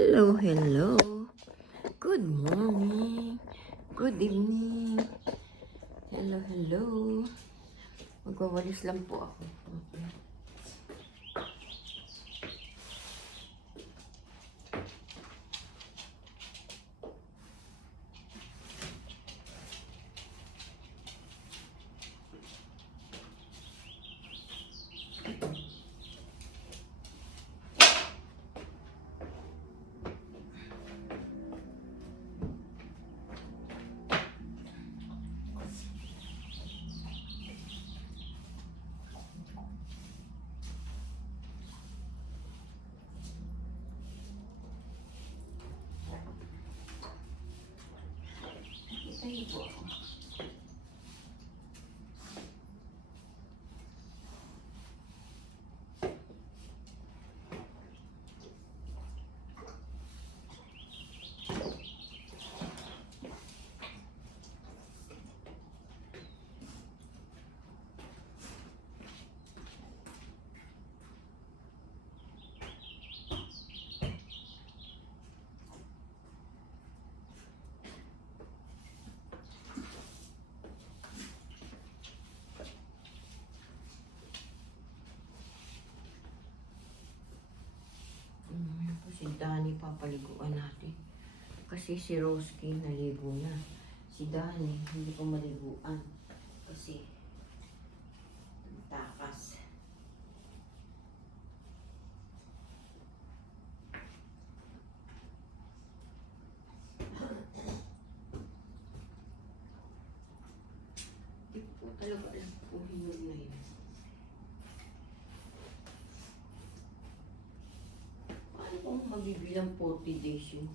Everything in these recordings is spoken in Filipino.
Hello, hello. Good morning. Good evening. Hello, hello. Magwawalis lang po ako. Ay po ako. Si Danny papaliguan natin. Kasi si Roski naligo na. Si Danny hindi ko maliguan. Kasi takas. Hindi ko talaga alam kung hinog na yun. Paano kung mabibilang 40 days yun?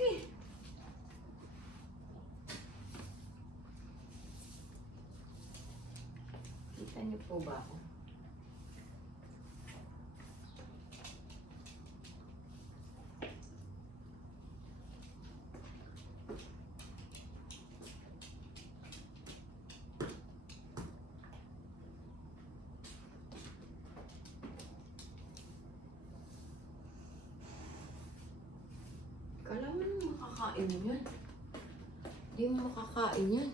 Sige. Kita niyo po ba ako? Kala mo nang makakain yan. Hindi mo makakain yan.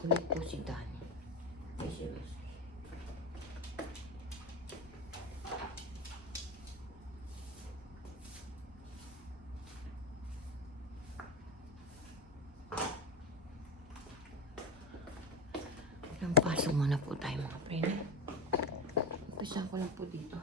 Kulit po si Danny. Ay, si Roski. Ilang pasok muna po tayo mga prene. Umpisa ko lang po dito.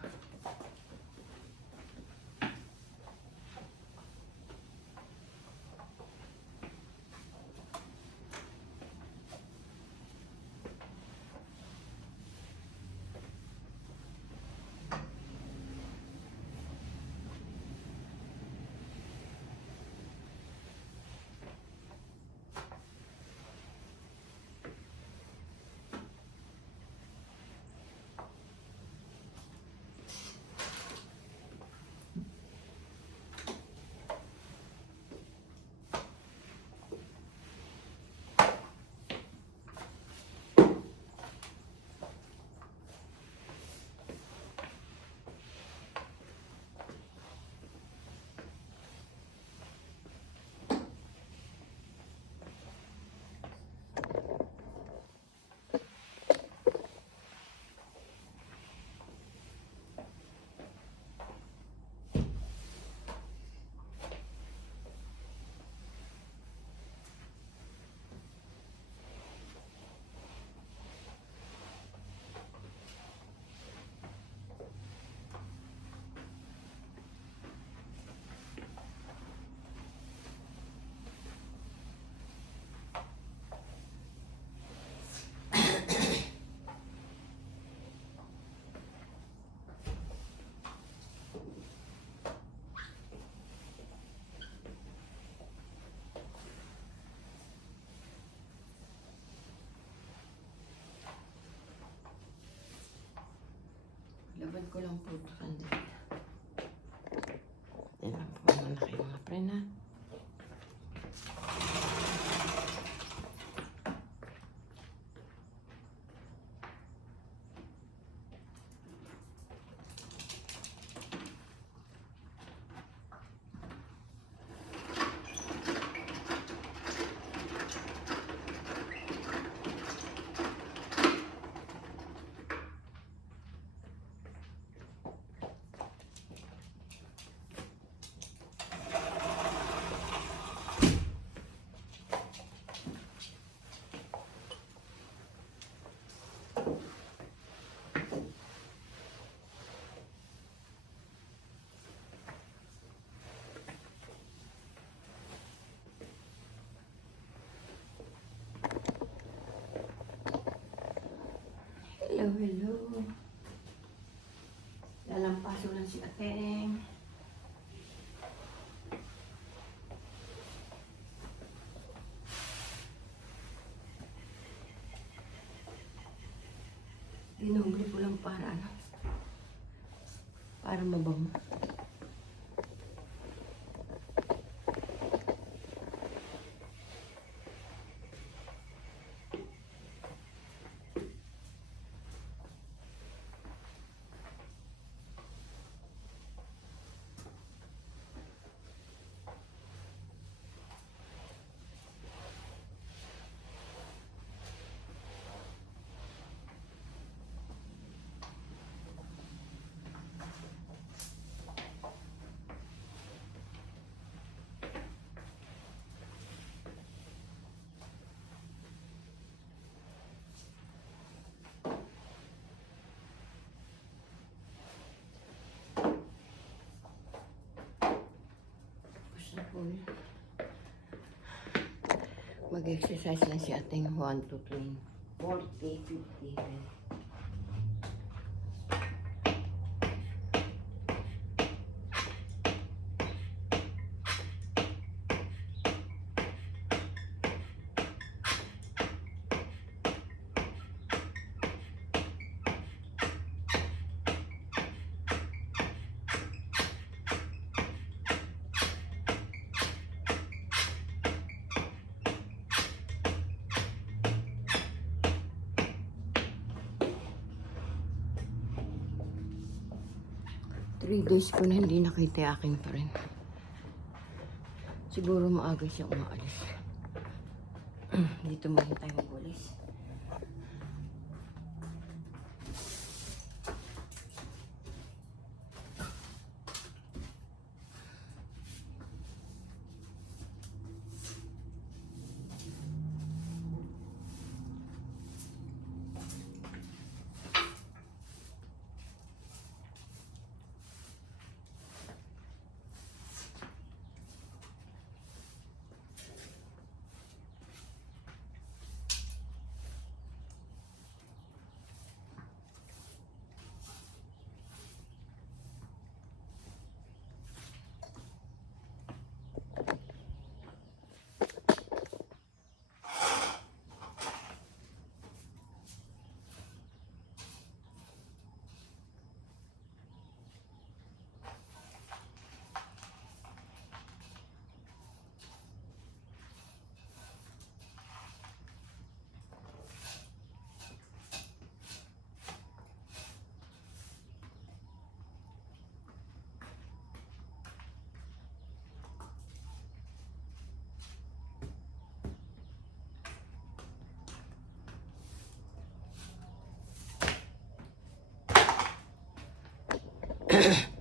Labad ko lang po ito sandali. Tingnan po ang malaki mga friend ha. Hello, hello. Lalampaso lang si Ateng. Dinubli ko lang para ano. Para mabango. Mag-exercise lang si Ateng 1, 2, 3, 40, 50. Three days ko na hindi nakita yung aking friend. Siguro maaga siya umaalis. Dito muna tayo mag-ulis.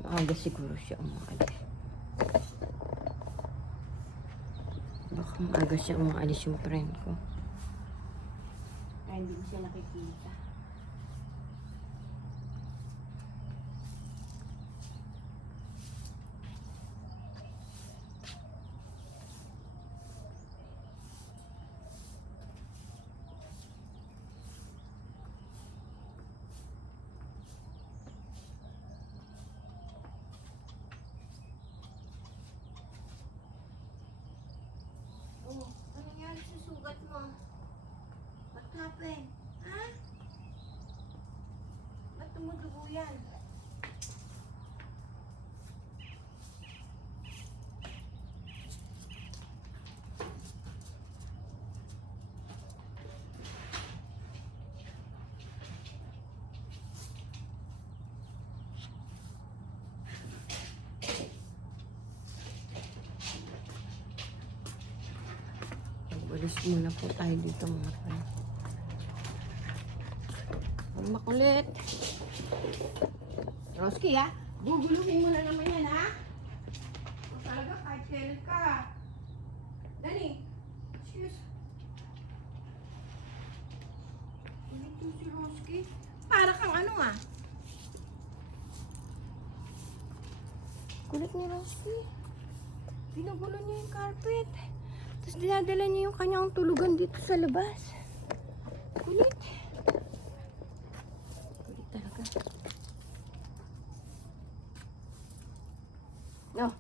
Maaga siguro siya umaalis. Baka maaga siya umaalis yung friend ko. Kaya hindi ko siya nakikita. Sugat mo. What happened? Ha? Ba't tumudugo yan? Alis muna po tayo dito mga friend. Ang makulit. Roski ha, guguluhin mo na naman yan ha. O talaga kahit kailan ka. Dani, excuse. Dito si Roski. Para kang ano ah. Kulit ni Roski. Pinugulo niya yung carpet. Tapos dinadala niya yung kanyang tulugan dito sa labas. Kulit. Kulit talaga. No.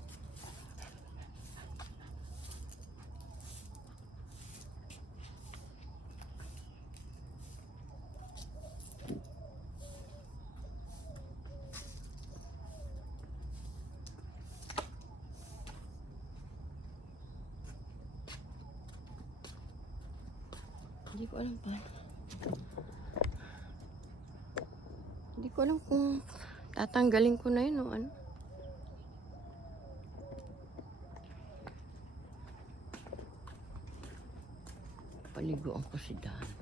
Hindi ko alam pa. Hindi ko alam kung tatanggalin ko na yun o ano. Paliguan ko si Dani.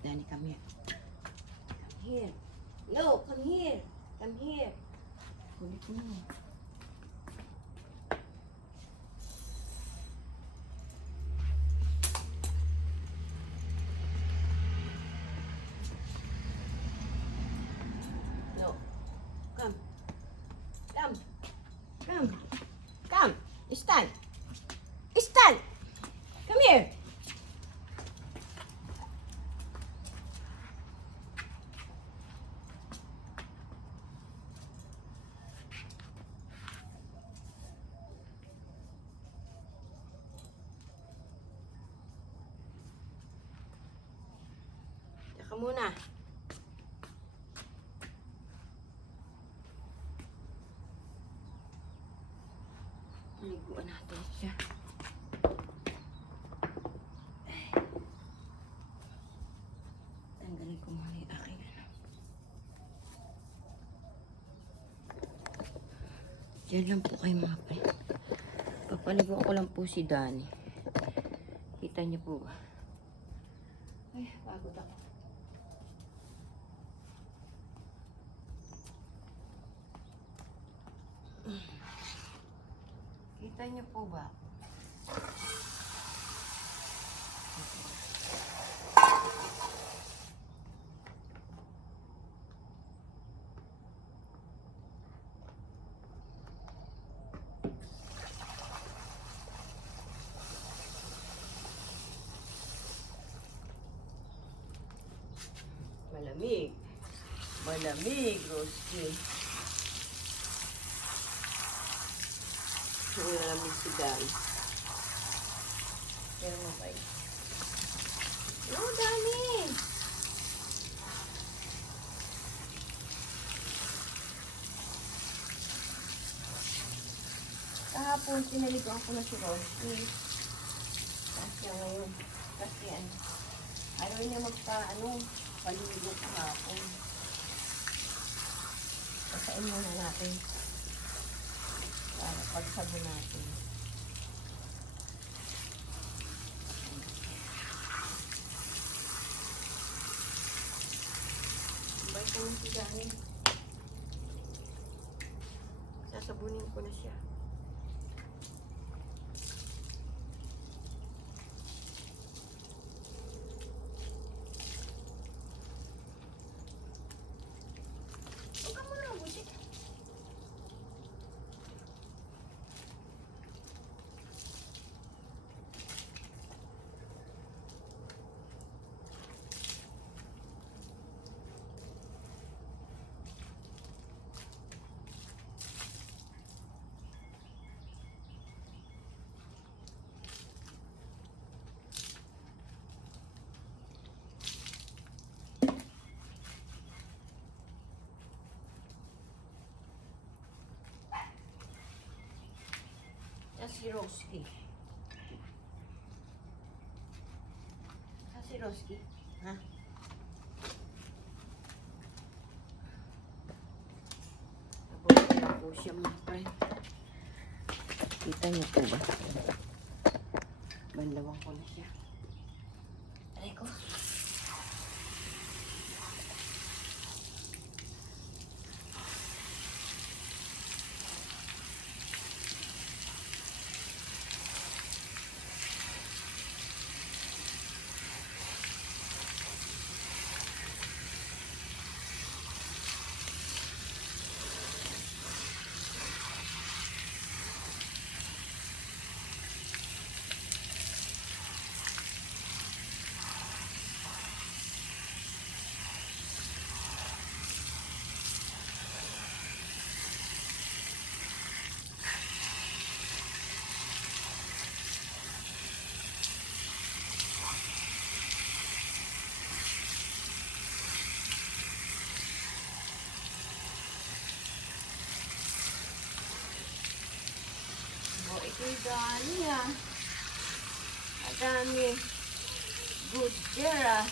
Dani, come here. Come here. No, come here. Come here. Kulit mo. No. Come. Come. Come. Come. Stand. Stand. Come here. Teka muna. Paliguan natin siya. Tanggalin ko muna yung aking ano. Diyan lang po kayo mga pre. Papaliguan ko lang po si Dani. Kita niyo po ba? Ay, pagod ako. Kita niyo po ba? Malamig. Malamig, Roski. Malamig si Dan. Pero mabay. No, dami! Kahapon, sinaligoan ko na si Roski. Kasi ngayon, kasi ano, ayaw niya paligo kahapon. Pasain muna natin. Para pagsabo natin. Sabay ko na si Dani. Sasabunin ko na siya. Si Roski. Si Roski. Ha? Nabuhay na po siya mga friend. Kita niyo po ba? Bandawang ko na siya. Aray ko. Ito'y dami ah. Madami. Good girl ah.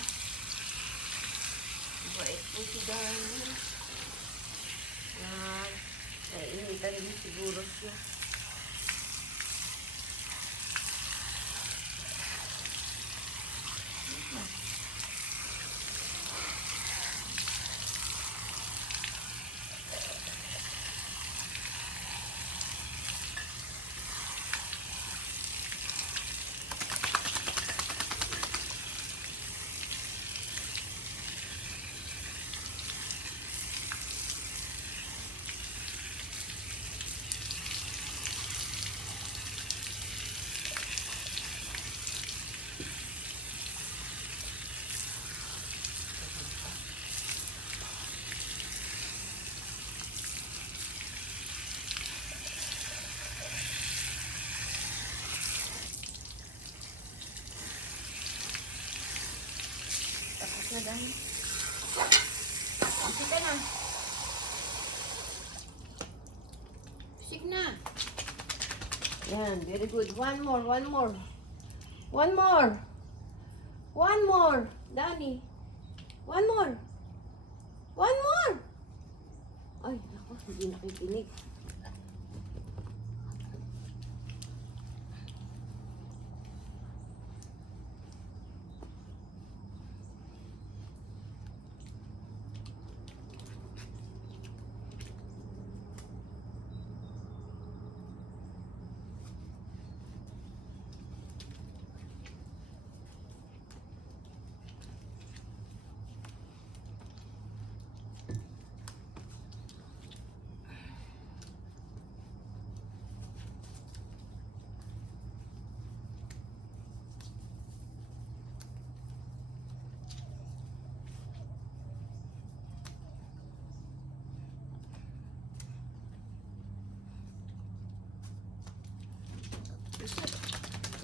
Bait po si Dani. Nainitan din siguro siya. Tapos na dahil. Isip ka na. Isip na. Yan, very good. One more, one more. One more. One more. Dani. One more. One more. Ay, naku, hindi nakikinig.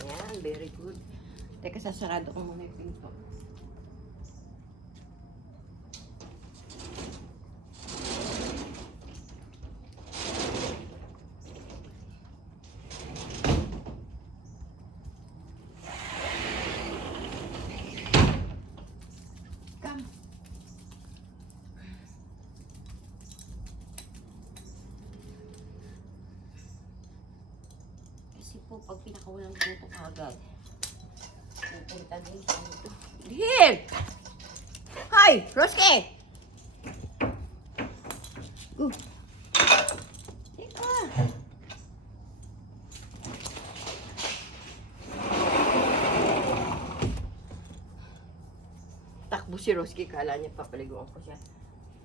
Ayan, very good. Teka, sasarado ko muna yung pinto. Come. Kasi po, pag pinakawalang tutok agad, pupunta din siya nito. Here! Hi! Roski! Teka! Takbo si Roski, kala niya papaliguan ko siya.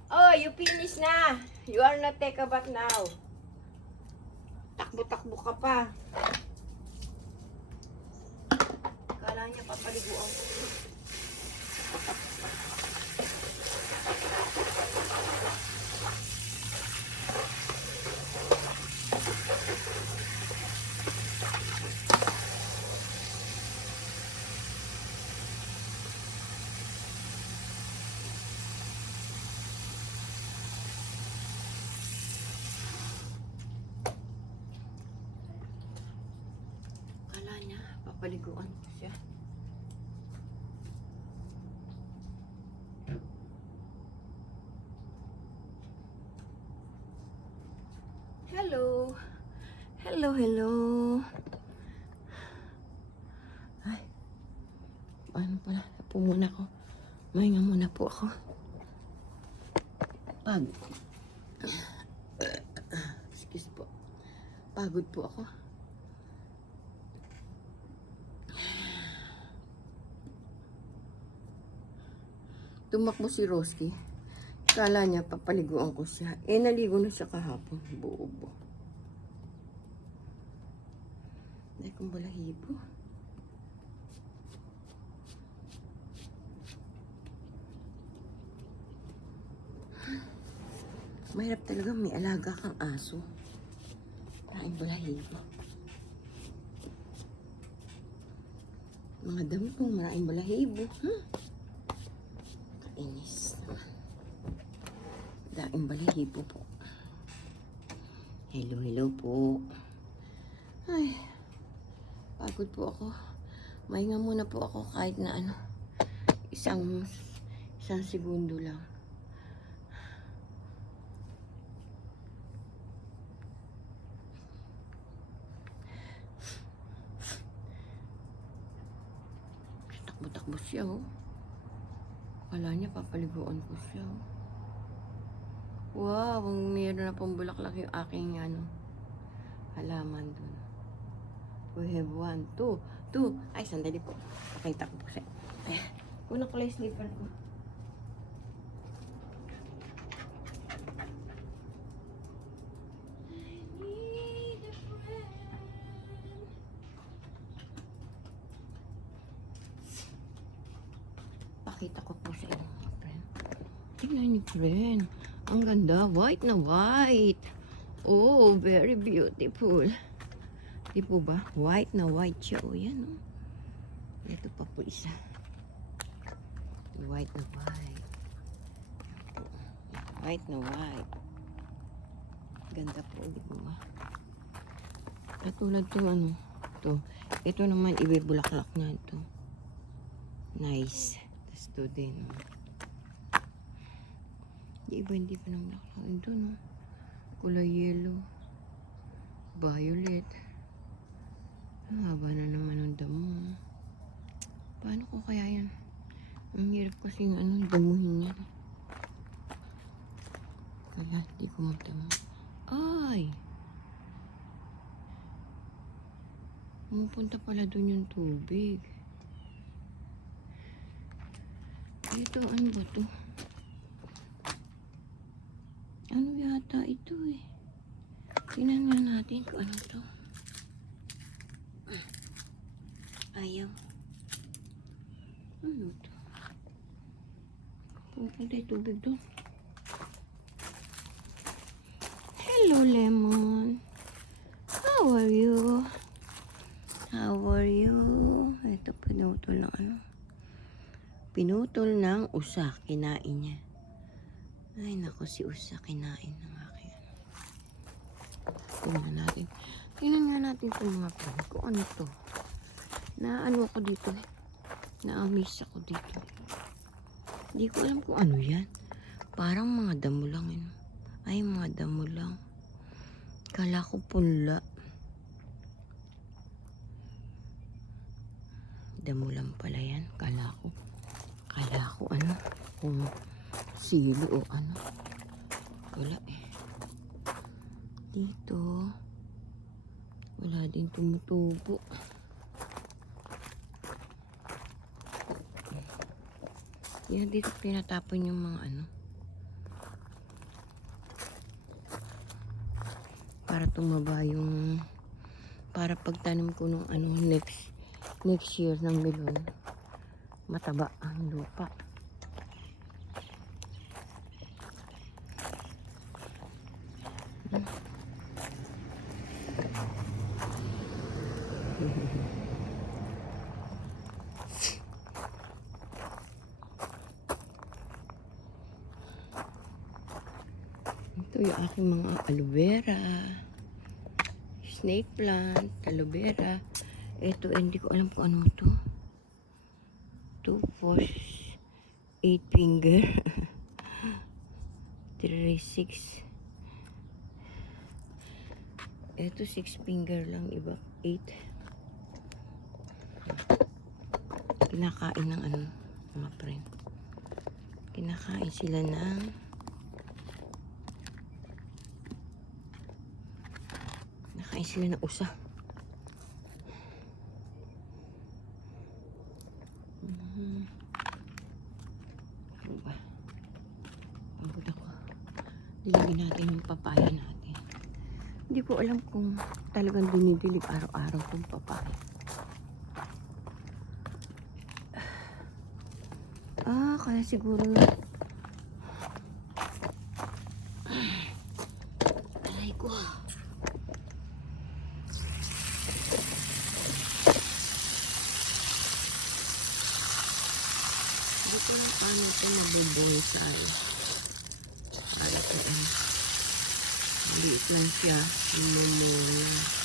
Oh, you finish na! You are not take a bath now. Takbo-takbo ka pa. Kala niya papaliguan ko. Kala niya papaliguan ko siya. Hello. Hello, hello. Ay, paano pala? Napo muna ako. Mahinga muna po ako. Excuse po. Pagod po ako. Tumakbo si Roski. Kala niya papaliguan ko siya. Naligo na siya kahapon. Bobo. Dahil kong balahibo. Mahirap talaga may alaga kang aso. Maraming balahibo. Mga damit mo, maraming balahibo. Kainis naman. Daing balahibo po. Hello, hello po. Ay, pagod po ako. Mahinga muna po ako kahit na isang segundo lang. Takbo-takbo siya, oh. Akala niya papaliguan ko siya, oh. Wow, mayroon na pong bulaklak yung aking halaman dun. We have 1, 2. Ay, sandali po. Pakita ko po siya. Una ko lang yung slipper ko. Pakita ko po sa inyo, mga friend. Tingnan niyo, friend. Ang ganda. White na white. Oh, very beautiful. Di po ba? White na white siya. Oh, yan, oh. Ito pa po isa. White na white. White na white. Ganda po, di po ba? Katulad to, to. Ito naman, ibibulaklak na ito. Nice. Tapos to din. Yung iba hindi pa naman bulaklak. Ito, no? Kulay yellow. Violet. Ang haba na naman ang damo. Paano ko kaya yan? Ang hirap kasing damuhin yan. Kaya hindi ko magdamo. Ay! Pumupunta pala dun yung tubig. Ito, ano ba to? Ano yata ito eh? Tingnan nga natin kung ano to. Ayaw. Ano to? Pupunta yung tubig doon. Hello, lemon. How are you? How are you? Ito, pinutol ng pinutol ng usa. Kinain niya. Ay, naku, si usa kinain ng akin. Tingnan natin. Tingnan nga natin itong mga friend ko. Ano to? Ako dito eh. Na-amaze ako dito. Hindi ko alam kung ano yan. Parang mga damo lang yun. Ay, mga damo lang. Kala ko punla. Damo lang pala yan. Kala ko kung sili o wala eh. Dito wala din tumutubo. Yan, dito pinatapon yung mga para tumaba yung para pagtanim ko nung next year ng melon, mataba ang lupa. Ito yung aking mga aloe vera, snake plant, aloe vera. Ito, hindi ko alam kung ano ito. 2, 4, 8 finger. 3, 6. Ito 6 finger lang, iba 8. Kinakain ng ano, mga friend. Kinakain sila ng usa. Ano ba? Ang budak ko. Dilagyan natin yung papaya natin. Hindi ko alam kung talagang dinidilig araw-araw kong papaya. Kaya siguro aray ko. Hindi ko na paano ito mabubonsay. Para ko maliit lang siya. Mumuna.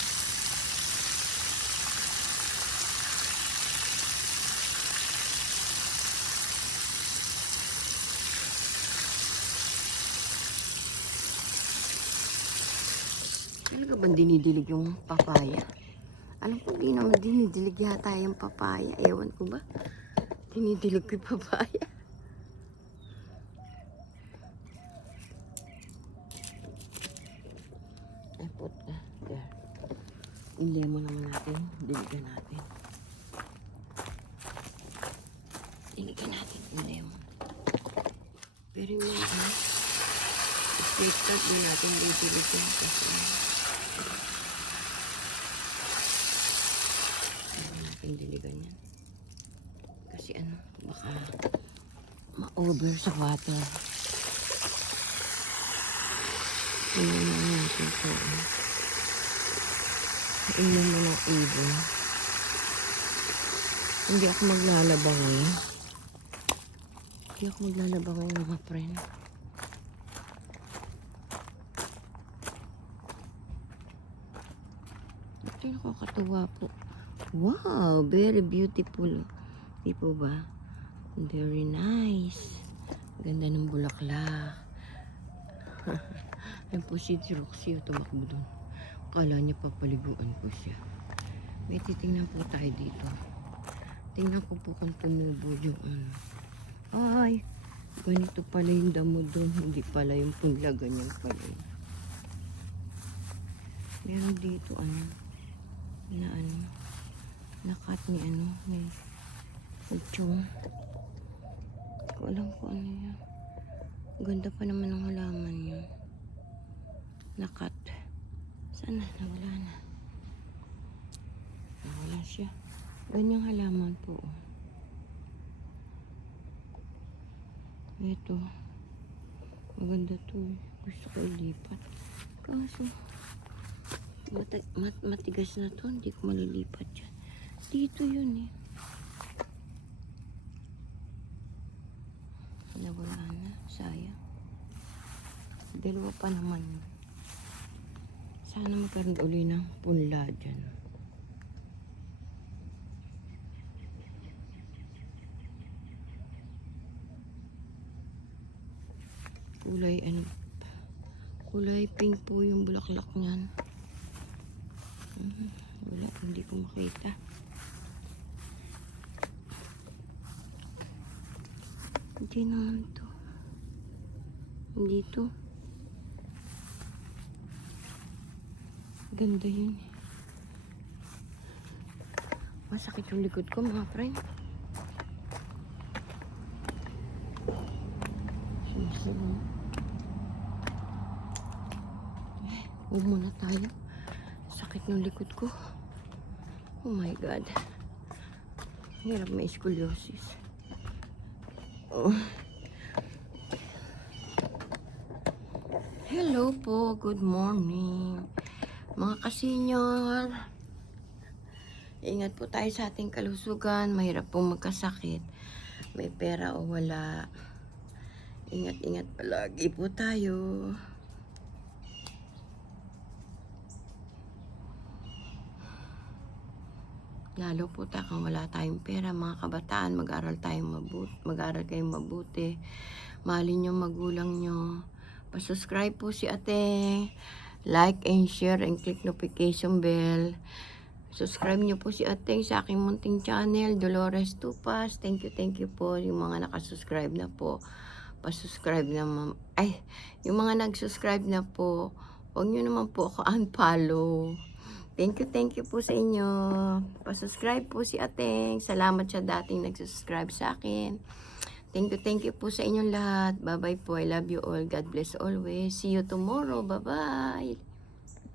Talaga bang dinidilig yung papaya? Alam ko di naman dinidilig yata yung papaya. Ewan ko ba? Dinidilig ko yung papaya. Ay puta. There. Yung lemon naman natin. Diligan natin. Diligan natin yung lemon. Pero yung straight cut din natin diligan kasi diligan yan. Kasi ano, baka ma-over sa water. Tingnan natin ito. Tingnan mo ng ibon. Hindi ako maglalaba ngayon. Hindi ako maglalaba ngayon mga friend. Ito yung nakakatuwa po. Wow, very beautiful. Di po ba? Very nice. Ganda ng bulaklak. Ayun po si Roxy, tumakbo doon. Akala niya papaliguan ko siya. May titingnan po tayo dito. Tingnan ko po kung tumubo yung ano. Ay, ganito pala yung damo doon. Hindi pala yung punla, ganyan pala. Meron dito ano, na ano, nakat ni ano, may utsyong. Ko alam ko ano yan. Ganda pa naman ng halaman yun. Nakat. Sana? Nawala na. Nawala siya. Ganyang halaman po. Ito. Maganda to. Gusto ko ilipat. Kaso, matigas na to. Hindi ko malilipat yan. Dito yun eh. Nawala na. Sayang. Dalawa pa naman. Sana magkaroon uli ng punla dyan. Kulay ano, kulay pink po yung bulaklak niyan. Wala, hindi ko makita. Hindi naman to. Hindi to. Ganda yun. Masakit yung likod ko mga friend. Sinisiro. Huwag muna tayo. Sakit ng likod ko. Oh my God. Hirap may scoliosis. Oh. Hello po. Good morning. Mga kasenyor. Ingat po tayo sa ating kalusugan. Mahirap pong magkasakit. May pera o wala. Ingat-ingat palagi po tayo. Lalo po kung wala tayong pera, mga kabataan, mag-aral kayong mabuti. Mahalin yung magulang nyo. Pa-subscribe po si ate. like and share and click notification bell. Subscribe niyo po si Ateng sa aking munting channel, Dolores Tupas. Thank you po yung mga nakasubscribe na po. Pa-subscribe na yung mga nag-subscribe na po, huwag niyo naman po ako unfollow. Thank you po sa inyo. Pa-subscribe po si Ateng. Salamat sa dating nag-subscribe sa akin. Thank you po sa inyong lahat. Bye-bye po. I love you all. God bless always. See you tomorrow. Bye-bye.